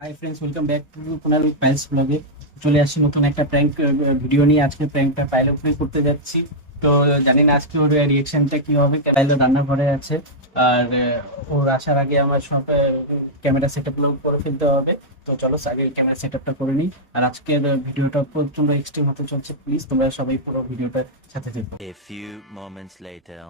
Hi friends, welcome back to Kunal piles ব্লগে। চলে আসছি নতুন একটা প্র্যাঙ্ক ভিডিও নিয়ে। আজকে প্র্যাঙ্কটা পাইলের উপরে করতে যাচ্ছি। তো জানি না আজকে ওর রিয়েকশনটা কি হবে। পাইলে রান্নাঘরে আছে, আর ওর আসার আগে আমার সব ক্যামেরা সেট আপ করে ফেলতে হবে। তো চলো আগে ক্যামেরা সেট আপটা করে নিই। আর আজকের ভিডিওটা প্রচন্ড এক্সট্রিম হতে চলছে, প্লিজ তোমরা সবাই পুরো ভিডিওটার সাথে থেকো। A few moments later.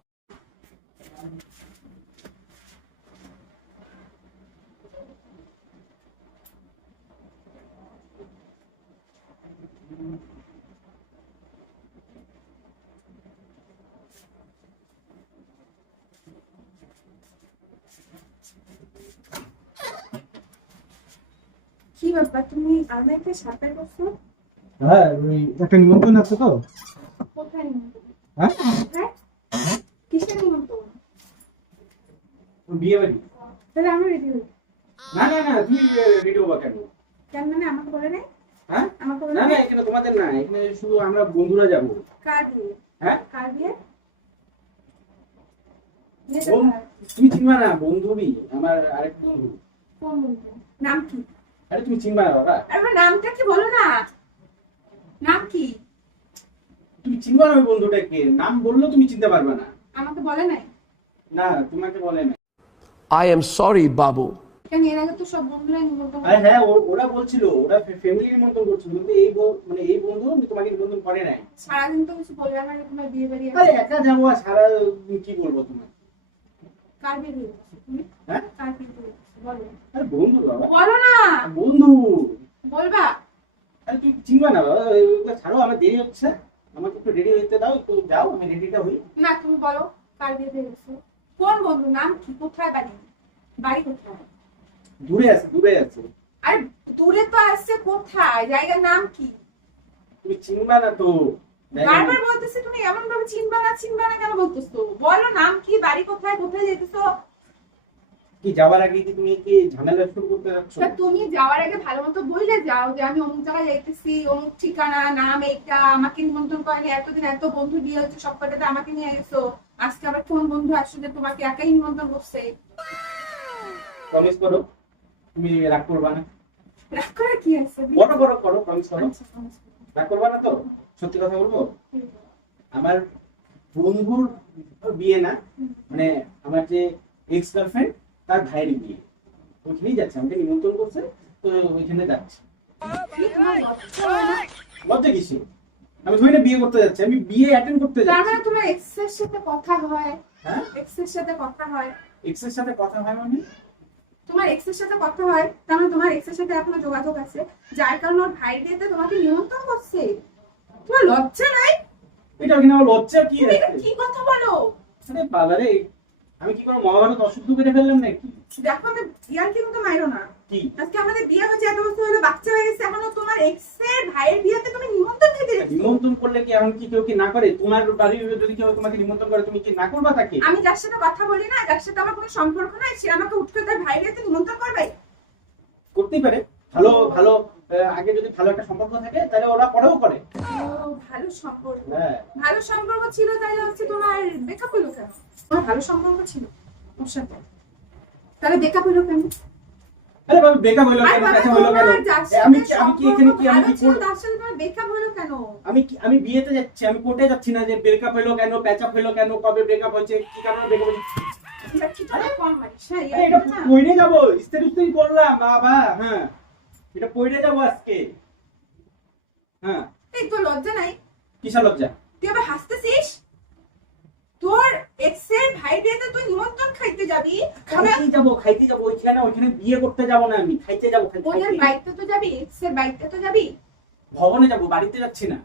কি ব্যাপার, তুমি আলমারিতে সাপের বসছো? হ্যাঁ, একটা নিমন্ত্রণ আছে তো। কোথায় নিমন্ত্রণ? হ্যাঁ, হ্যাঁ, কিসের নিমন্ত্রণ? বিয়ে বাড়ি। তাহলে আমি রেডি হই। না না না, তুমি রেডি হবা কেন? কেন মানে আমাকে বলে নাই? হ্যাঁ, আমাকে বলে না না, নাই? এখানে তোমাদের না, এখানে শুধু আমরা বন্ধুরা যাবো। কার বিয়ে? হ্যাঁ, কার বিয়ে? বিয়েটা বোন, কার? তুমি চিনবা না, বন্ধুবি আমার আরেক বন্ধু। কোন বন্ধু? নাম কি? আরে তুমি চিনবা না বাবা, আরে আমার নামটা কি বলো না। নাম কি? তুমি চিনবা না ওই বন্ধুটাকে, নাম বললেও তুমি চিনতে পারবে না। আমাকে বলে নাই? না, তোমাকে বলে না। I am sorry, Babu. কেন এর আগে তো সব বন্ধুরা নিমন্ত্রণ আরে করে। হ্যাঁ, ওরা বলছিল ওরা ফ্যামিলির নিমন্ত্রণ করছিল, কিন্তু এই বন্ধু তোমাকে নিমন্ত্রণ করে নাই। সারাদিন তো কিছু বলবে না, তোমার বিয়ে বাড়ি আরে আছে। একা যাবো আর সারা কি বলবো তোমার। কার বিয়ে দিয়ে দিচ্ছ তুমি? হ্যাঁ, কার বিয়ে দিয়ে দিচ্ছ? বলো। আরে বন্ধু বাবা, বলো না। বন্ধু। বলবা? আরে তুমি চিনবা না বাবা, ওগুলো ছাড়ো, আমার দেরি হচ্ছে। আমাকে একটু রেডি হতে দাও, একটু যাও, আমি রেডিটা হই। না, তুমি বলো কার বিয়ে দিয়ে দিচ্ছ? কোন বন্ধু? নাম কি? কোথায় বাড়ি? বাড়ি কোথায়? দূরে আছে, দূরে আছে। আরে দূরে তো আসছে, কোথায়? জায়গার নাম কি? তুমি চিনবা না তো। বারবার বলতেছি, তুমি এমন ভাবে চিনবা না কেন বলতেছো? বলো নাম কি, বাড়ি কোথায়, কোথায় যেতেছো? কি যাওয়ার আগে কি তুমি কি ঝামেলা শুরু করতে যাচ্ছ? তা তুমি যাওয়ার আগে ভালো মতো বলে যাও যে আমি অমুক জায়গায় যাইতেছি, অমুক ঠিকানা, নাম এইটা, আমাকে নিমন্ত্রণ করেনি, এতদিন এত বন্ধু বিয়ে হচ্ছে, সব কটাতে আমাকে নিয়ে গেছো, আজকে আবার কোন বন্ধু আসছে যে তোমাকে একাই নিমন্ত্রণ করছে? প্রমিস করো, তুমি রাগ করবা না। রাগ করে কি আছে? বড় বড় করো, প্রমিস করো। আচ্ছা, সমস্যা নেই। রাগ করবা না তো? সত্যি কথা বলবো, আমার বন্ধুর বিয়ে না, মানে আমার যে এক্স গার্লফ্রেন্ড তার ভাইয়ের বিয়ে, ওইখানেই যাচ্ছে, আমাকে নিমন্ত্রণ করছে, তো ওইখানে যাচ্ছি। কি তোমার লজ্জা হয় না? লজ্জা কিসে? আমি থোড়ি না বিয়ে করতে যাচ্ছি, আমি বিয়ে অ্যাটেন্ড করতে তার যাচ্ছি। মানে তোমার এক্স এর সাথে কথা হয়? হ্যাঁ, এক্স এর সাথে কথা হয়? এক্স এর সাথে কথা হয় মানে? তোমার এক্স এর সাথে কথা হয়, তার মানে তোমার এক্স এর সাথে এখনো যোগাযোগ আছে, যার কারণে ওর ভাই বিয়েতে তোমাকে নিমন্ত্রণ করছে। তোমার লজ্জা নাই? এটা কিনা আমার লজ্জা কি তুমি এটা আছে? কি কথা বলো? আরে বাবা রে, আমি কি কোনো মহাভারত অশুদ্ধ করে ফেললাম নাকি? দেখো, আমি বিয়ার কিন্তু মাইরো না। কি আজকে আমাদের বিয়ে হয়েছে, এত বছর হলো, বাচ্চা হয়ে গেছে, এখনো তোমার এক্স এর ভাইয়ের বিয়েতে তুমি নিমন্ত্রণ খেতে যাচ্ছ? নিমন্ত্রণ করলে কি এখন কি কেউ কি না করে? তোমার বাড়ির যদি কেউ তোমাকে নিমন্ত্রণ করে, তুমি কি না করবা তাকে? আমি যার সাথে কথা বলি না, যার সাথে আমার কোনো সম্পর্ক নাই, সে আমাকে উঠে তার ভাইয়ের বিয়েতে নিমন্ত্রণ করবে? করতেই পারে। ভালো ভালো, আগে যদি ভালো একটা সম্পর্ক থাকে তাহলে ওরা পরেও করে। ও, ভালো সম্পর্ক। হ্যাঁ, ভালো সম্পর্ক ছিল, তাহলে হচ্ছে তোমার ব্রেকআপ হলো কেন? তোমার ভালো সম্পর্ক ছিল ওর সাথে, তাহলে ব্রেকআপ হলো কেন? আরে বাবা, ব্রেকআপ হলো আরে কেন, বাবা, কাছে হলো কেন? তোমার যার আমি সাথে কি আমি কি এখানে কি আমি সম্পর্ক কি ভালো ছিল, কোর্ট- তার সাথে তোমার ব্রেকআপ হলো কেন? আমি বিয়েতে যাচ্ছি, আমি কোর্টে যাচ্ছি না যে ব্রেকআপ হলো কেন, প্যাচআপ হলো কেন, কবে ব্রেকআপ হয়েছে, কি কারণে ব্রেকআপ হয়েছে। এটা কি তোরা কম মানিস? হ্যাঁ, আরে এটা না। পইরে যাবো, ইস্তেরি করলাম বাবা। হ্যাঁ, এটা পইরে যাবো আজকে। হ্যাঁ, এই তোর লজ্জা নাই? কিসের লজ্জা? তুই আবার হাসতেছিস? তোর এক্স এর ভাই বিয়েতে তুই নিমন্ত্রণ খাইতে যাবি? খাইতে যাবো ওইখানে বিয়ে করতে যাবো না, আমি খাইতে যাবো। ওদের বাড়িতে তো যাবি, এক্স এর বাড়িতে তো যাবি। ভবনে যাবো, বাড়িতে যাচ্ছি না।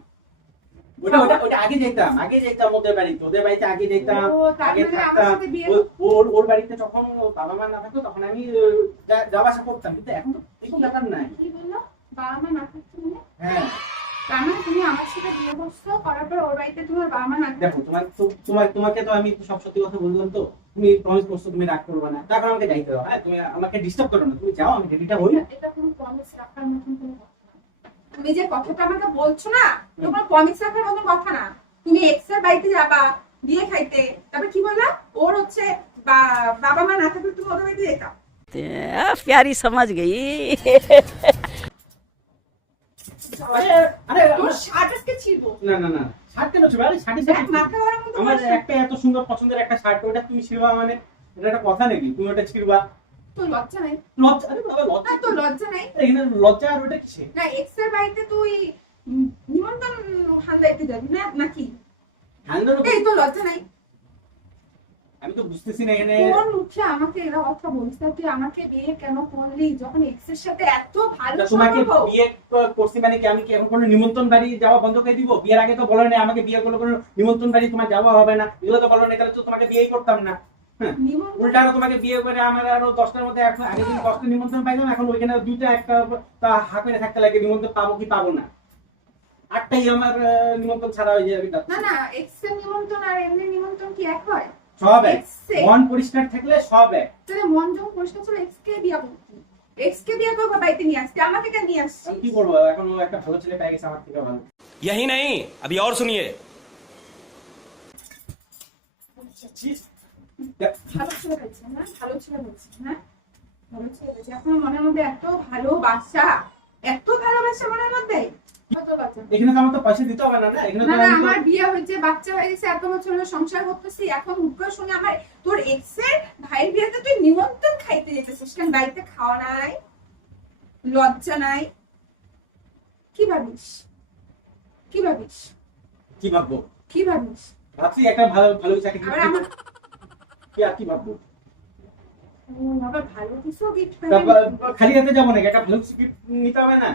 ওটা আগে যাইতাম ওদের বাড়িতে আগে যাইতাম। ও, তার আগে মানে আমার থাকতাম। সাথে বিয়ে? ওর বাড়িতে যখন ওর বাবা মা না থাকতো তখন আমি যাওয়া আসা করতাম, কিন্তু এখন তো এরকম ব্যাপার নাই। কি বললো? বাবা মা না থাকতো মানে? হ্যাঁ, তার মানে তুমি আমার সাথে বিয়ে করছো, করার পর ওর বাড়িতে তোমার বাবা মা না থাকতো? দেখো তোমাকে তো আমি সব সত্যি কথা বললাম, তো তুমি প্রমিস করছো তুমি রাগ করবে না, তারপর আমাকে যাইতে দাও। হ্যাঁ, তুমি আমাকে ডিস্টার্ব করো না, তুমি যাও, আমি রেডিটা হই। এটা কোনো প্রমিস রাখার মতন কোনো কথা না। তুমি যে কথাটা আমাকে বলছো না, এটা কোনো প্রমিস রাখার মতন কথা না। তুমি এক্স এর বাড়িতে যাবা বিয়ে খাইতে, তারপর কি বললা? ওর হচ্ছে বাবা মা না থাকলে তুমি ওদের বাড়িতে যেতাম? बोलते हैं प्यारी समझ गई। আরে তোর শার্ট আজকে ছিড়বো। না না না শার্ট কেন ছিড়বে? আরে শার্টের দেখ সাথে মাথা গরম মতো আমার করিস না। একটা এত সুন্দর পছন্দের একটা শার্ট, ওটা তুমি ছিড়বা মানে এটা একটা কথা নাকি? তুমি ওটা ছিড়বা? তোর লজ্জা নাই? লজ্জা? আরে বাবা লজ্জা? তোর লজ্জা নাই? এখানে লজ্জা আর ওটা কিসে? না এক্সের বাড়িতে তুই নিমন্ত্রণ হান্দাইতে যাবি না নাকি? হান্দার এই তোর লজ্জা নাই? আমি তো বুঝতেছি না এখানে। কোন মুখে আমাকে এরা কথা বলছিস? তুই আমাকে বিয়ে কেন করলি যখন এক্সের সাথে এত ভালো তোমাকে সম্পর্ক? বিয়ে করছি মানে কি আমি কি এখন কোনো নিমন্ত্রণ বাড়ি যাওয়া বন্ধ করে দিব? বিয়ের আগে তো বলো না আমাকে বিয়ে করলে কোনো নিমন্ত্রণ বাড়ি তোমার যাওয়া হবে না, এগুলো তো বলো না, তাহলে তো তোমাকে বিয়েই করতাম না। হ্যাঁ নিমন্ত্রণ উল্টা আরো তোমাকে বিয়ে করে আমার আরো 10টার মধ্যে এখন আগে দিন 10টা নিমন্ত্রণ পাইলাম, এখন ওইখানে দুইটা একটা তা হাঁ করে থাকতে লাগে নিমন্ত্রণ পাবো কি পাবো না। 8টাই আমার নিমন্ত্রণ ছাড়া হয়ে যাবে। না না এক্সের নিমন্ত্রণ আর এমনি নিমন্ত্রণ কি এক হয়? সব এক, এক্সে মন পরিষ্কার থাকলে সব এক। তাহলে মন যখন পরিষ্কার ছিল এক্সকে বিয়ে করতি, এক্সকে বিয়ে করবো বাড়িতে নিয়ে আসতে, আমাকে কেন নিয়ে আমি আসছিস? কি করবো, এখন ও একটা ভালো ছেলে পেয়ে গেছে আমার থেকে ভালো। यही नहीं अभी और सुनिए। ভালো ছেলে পেয়েছে না, ভালো ছেলে পেয়েছে না, ভালো ছেলে পেয়েছে। এখন মনের মধ্যে এত ভালোবাসা, এত ভালোবাসা মনের মধ্যে কত বাচ্চা। এখানে তো আমার তো পয়সা দিতে হবে না, না এখানে তো না না আমি তো- আমার বিয়ে হয়েছে, বাচ্চা হয়ে গেছে, এত বছর হলো সংসার করতেছি, এখন হুট করে শুনে আমার তোর এক্সের ভাইয়ের বিয়েতে তুই নিমন্ত্রণ খাইতে যেতেছিস কেন? বাড়িতে খাওয়া নাই, লজ্জা নাই? কি ভাবিস? কি ভাবিস? কি ভাববো? কি ভাবিস? ভাবছি একটা ভালো ভালো চাকরি আবার আমার কি আর কি ভাববো? আবার ভালো কিছু গিফট খালি হাতে যাবো নাকি? একটা ভালো গিফট নিতে হবে না?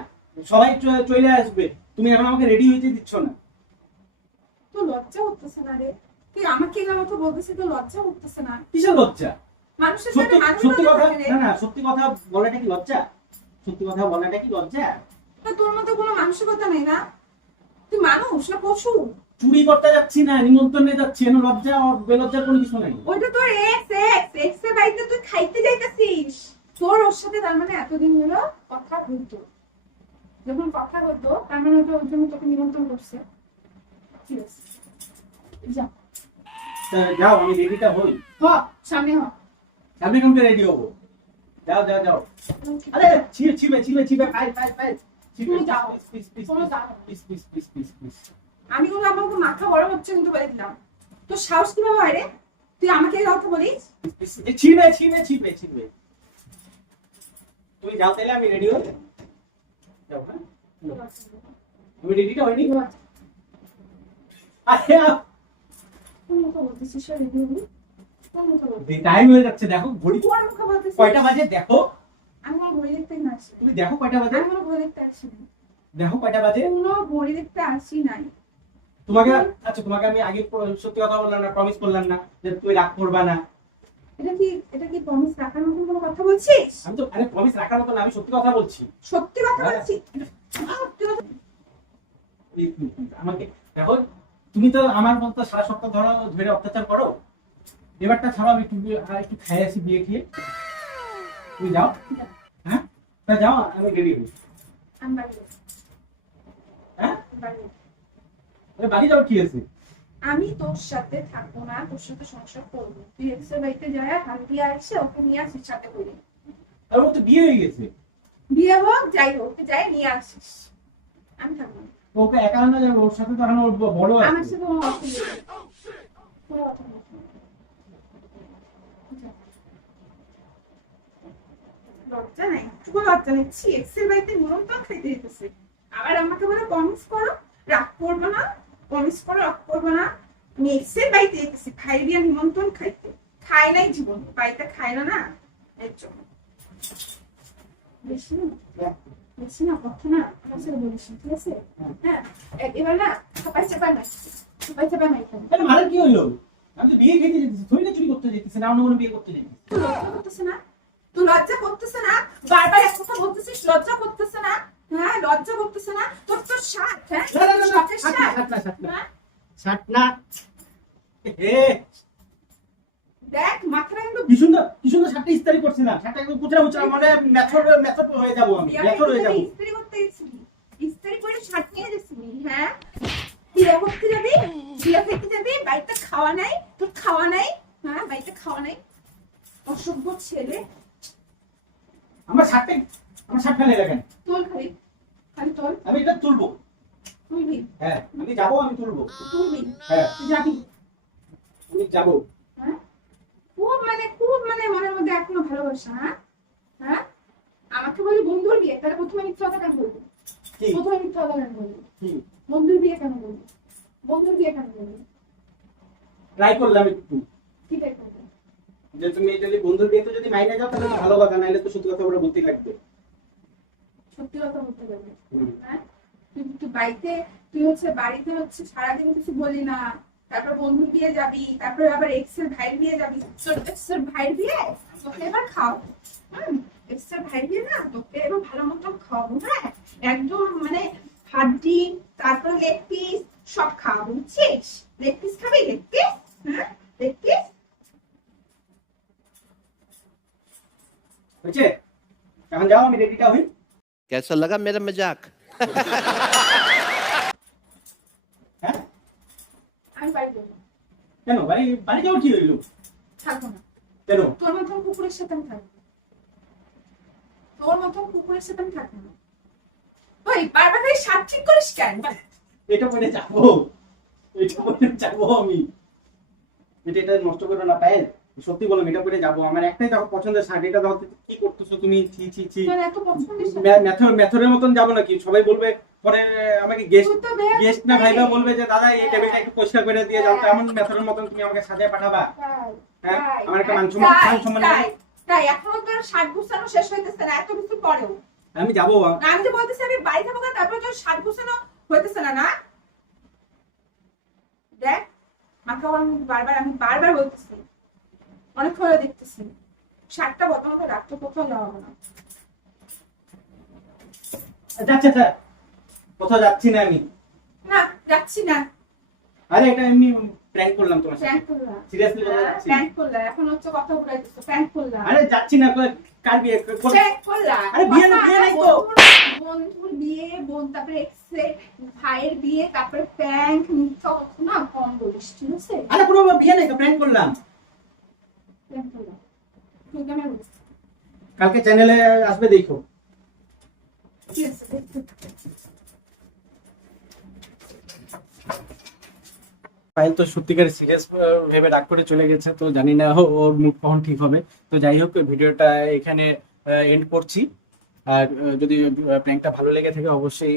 সবাই চলে আসবে, তুমি এখন আমাকে রেডি হইতে দিচ্ছ না। তো লজ্জা হতেছে না রে? তুই আমাকে এর মতো বলতেছিস, তো লজ্জা হতেছে না? কিসের লজ্জা? মানুষের সত্যি সাথে মানুষ সত্যি কথা, থাকে রে। না না সত্যি কথা বলাটা কি লজ্জা? সত্যি কথা বলাটা কি লজ্জা? তা তোর মতো কোনো মানসিকতা নেই না? তুই মানুষ না পশু? চুরি করতে যাচ্ছি না, নিমন্ত্রণে যাচ্ছি, এর লজ্জা বেলজ্জার কোনো কিছু নাই। ওইটা তোর এক্স এর বাড়িতে তুই খাইতে যাইতেছিস। তোর ওর সাথে তার মানে এতদিন হলো কথা হইতো, যখন কথা হতো তার মানে তো ওর জন্য তোকে নিমন্ত্রণ করছে। ঠিক আছে যা, তা যাও, আমি রেডিটা হই। হ সামনে হ। আমি এখন রেডি হবো। যাও যাও যাও। আরে ছিবে ছিবে ছিবে ছিবে পাই পাই পাই। ছিবে তুমি যাও। প্লিজ প্লিজ তুমি যাও। Please please please please please. আমি কোনো আমাকে মাথা গরম হচ্ছে কিন্তু বলে দিলাম। তোর সাহস কিভাবে হয় রে? তুই আমাকে এই কথা বলিস? ছিবে ছিবে ছিবে ছিবে। তুমি যাও তাহলে, আমি রেডি হই। যাও হ্যাঁ। তুমি রেডিটা হয়নি? আরে কোন মুখে বলতেছিস রে দিদি? কোন মুখে বলতেছিস? টাইম হয়ে যাচ্ছে, দেখো ঘড়ি কোন মুখে বলতেছিস? কয়টা বাজে দেখো। আমি কোনো ঘড়ি দেখতে না আসি। তুমি দেখো কয়টা বাজে, আমি কোনো ঘড়ি দেখতে আসি না। দেখো কয়টা বাজে। কোনো ঘড়ি দেখতে আসি নাই। তোমাকে আচ্ছা তোমাকে আমি আগে সত্যি কথা বললাম না, প্রমিস করলাম না যে তুই রাগ করবা না? এটা কি প্রমিস রাখার মতন কোনো কথা বলছিস? আমি তো আরে প্রমিস রাখার মতো না, আমি সত্যি কথা বলছি। সত্যি কথা হ্যাঁ। বলছিস? সত্যি কথা। আমাকে দেখো, তুমি তো আমার মতো সারা সপ্তাহ ধরে অত্যাচার করো, এবারটা ছাড়াও একটু আর একটু খাই আসি বিয়ে খেয়ে। তুমি যাও হ্যাঁ, তা যাও, আমি রেডি হই। আমি বাড়ি যাবো। হ্যাঁ বাড়ি যাবো। আরে বাড়ি যাও কি আছে? আমি তোর সাথে থাকবো না, তোর সাথে সংসার করবো। তুই এক্সের বাড়িতে যায় হাত দিয়ে আসছে, ওকে নিয়ে আসিস সাথে করে। আর ও তো বিয়ে হয়ে গেছে, বিয়ে হোক যাই হোক, তুই যাই নিয়ে আসিস। আমি থাকবো না। ওকে একা না যাবে, ওর সাথে তো এখন ওর বড় আমার আছে। সাথে কোনো অসুবিধা নেই। কোনো অসুবিধা নেই। যা। লজ্জা নাই, একটুকু লজ্জা নেই। ছি, এক্সের বাড়িতে নিমন্ত্রণ খাইতে যেতেছে, আবার আমাকে বলে প্রমিস করো রাগ করবো না, প্রমিস করো রাগ করবো না। আমি এক্সের বাড়িতে যেতেছি ভাই বিয়া নিমন্ত্রণ খাইতে, খাই নাই জীবন, বাড়িতে খাই না, না এর জন্য। বেশি না বেশি না কথা না আমার সাথে বলিস না, ঠিক আছে? হ্যাঁ এবার না সবাই চাপাই নাই, সবাই চাপাই নাই। আরে মারের কি হলো? আমি তো বিয়ে খেতে যেতেছি, থই না চুরি করতে যেতেছি, না অন্য কোনো বিয়ে করতে যেতেছি। তুই লজ্জা করতেছে না? তুই লজ্জা করতেছে না? বারবার এক কথা বলতেছিস, লজ্জা করতেছে না? হ্যাঁ লজ্জা করতেছে না? তোর তো শার্ট, হ্যাঁ না না না শখের না, শার্ট। শার্ট না শার্ট না হ্যাঁ? শার্ট না। এ দেখ মাথাটা কিন্তু কি সুন্দর শার্টটা ইস্তারি করছিলাম, শার্টটা একদম কুচরা মুচরা, মানে মেথড হয়ে যাবো আমি, বিয়া মেথড হয়ে করতে যাবো। ইস্ত্রি করতে গেছিলি, ইস্ত্রি করে শার্ট নিয়ে গেছিলি, হ্যাঁ বিয়ে করতে যাবি, বিয়ে খেতে যাবি, বাড়িতে খাওয়া নাই, তোর খাওয়া নাই, হ্যাঁ বাড়িতে খাওয়া নাই, অসভ্য ছেলে। আমার শার্ট ফেলে রাখেন। তোল খালি খালি তোল। আমি এটা তুলবো। তুলবি? হ্যাঁ আমি যাবো, আমি তুলবো। তুলবি? হ্যাঁ তুই যাবি? আমি যাবো। হ্যাঁ? খুব মানে মনের মধ্যে এখনো ভালোবাসা, হ্যাঁ? হ্যাঁ? আমাকে বলি বন্ধুর বিয়ে, তাহলে প্রথমে মিথ্যা কথা কেন বলবি? কি প্রথমে মিথ্যা কথা কেন বলবি? কি বন্ধুর বিয়ে কেন বলবি? বন্ধুর বিয়ে কেন বলবি? ট্রাই করলাম একটু, কি টাইপ করবি? যে তুমি যদি বন্ধুর বিয়েতে যদি মাইনে যাও তাহলে তো ভালো কথা, নাইলে তো সত্যি কথা বলে বলতেই লাগবে। সত্যি কথা বলতে পারবি? হুম। হ্যাঁ? তুই হচ্ছে বাড়িতে হচ্ছে সারাদিন কিছু বলি না, তারপর বন্ধুর বিয়ে যাবি, তারপরে আবার এক্স এর ভাইয়ের বিয়ে যাবি। তোর এক্স এর ভাইয়ের বিয়ে তোকে এবার খাও। এক্স এর ভাইয়ের বিয়ে না, তোকে এবার ভালো মতন খাওয়াবো। হ্যাঁ, একদম মানে হাড্ডি, তারপর লেগ পিস সব খাওয়াবো, বুঝছিস? লেগ পিস খাবি? Leg piece? হ্যাঁ, লেগ পিস। হয়েছে? এখন যাও, আমি রেডিটা হই। कैसा लगा मेरा मजाक? হ্যাঁ আমি বাড়ি যাবো, কেন বাড়ি বাড়ি যাও, কি হইলো? থাকবো না। কেন? তোর মতন কুকুরের সাথে আমি থাকবো, তোর মতন কুকুরের সাথে আমি থাকবো না। ওই বারবার করে শার্ট ঠিক করিস কেন? এটা পরে যাবো, এটা পরে যাবো আমি। এটা নষ্ট করো না পায়েল, সত্যি বলো, এটা পরে যাবো। আমার একটাই দেখো পছন্দের শার্ট, এটা দেখো। কি করতেছো তুমি? ছি ছি ছি। তোর এত পছন্দের শার্ট। মেথরের মতন যাবো নাকি? সবাই বলবে পরে আমাকে গেস্ট তুই তো বেশ গেস্ট না ভাইবা তাই। বলবে যে দাদা এই টেবিলটা একটু পরিষ্কার করে দিয়ে যাও। তো এমন মেথরের মতন তুমি আমাকে সাজায় পাঠাবা? হ্যাঁ, আমার একটা মান সম্মান তাই, তাই এখনো তোর শার্ট গুছানো শেষ হইতেছে না, এত কিছু পরেও। আমি যাবো। না, আমি তো বলতেছি আমি বাড়ি যাবো, তারপর তোর শার্ট গুছানো হইতেছে না, না? দেখ, মাকে আমি বারবার বলতেছি, অনেক হয়ে দেখতেছি, শার্টটা বর্তমানে রাখতে কোথাও যাওয়া হবে না। যাচ্ছে স্যার, কোথাও যাচ্ছি না আমি। না, যাচ্ছি না। আরে এটা এমনি প্র্যাঙ্ক করলাম তোমার সাথে। প্র্যাঙ্ক করলাম। সিরিয়াসলি বলা যাচ্ছে। প্র্যাঙ্ক করলাম, এখন হচ্ছে কথা বলাইতেছো, প্র্যাঙ্ক করলাম। আরে যাচ্ছি না, কার বিয়ে? প্র্যাঙ্ক করলাম। আরে বিয়ে নাই তো। বন্ধুর বিয়ে, তারপরে এক্স এর ভাইয়ের বিয়ে, তারপরে প্র্যাঙ্ক, মিথ্যা কথা না কম বলিস, ঠিক আছে? আরে কোনো বিয়ে নাই তো, প্র্যাঙ্ক করলাম। প্র্যাঙ্ক করলাম। তুই কেন বলিস? কালকে চ্যানেলে আসবে, দেখো। ঠিক আছে, দেখতে। পায়েল তো সত্যিকার সিরিয়াস ভেবে রাগ করে চলে গেছে, তো জানি না ওর মুড কখন ঠিক হবে। তো যাই হোক, ভিডিওটা এখানে এন্ড করছি। আর যদি প্র্যাঙ্কটা ভালো লেগে থাকে অবশ্যই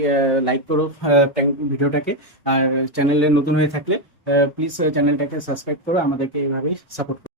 লাইক করো প্র্যাঙ্ক ভিডিওটাকে। আর চ্যানেলে নতুন হয়ে থাকলে প্লিজ চ্যানেলটাকে সাবস্ক্রাইব করো, আমাদেরকে এইভাবেই সাপোর্ট করো।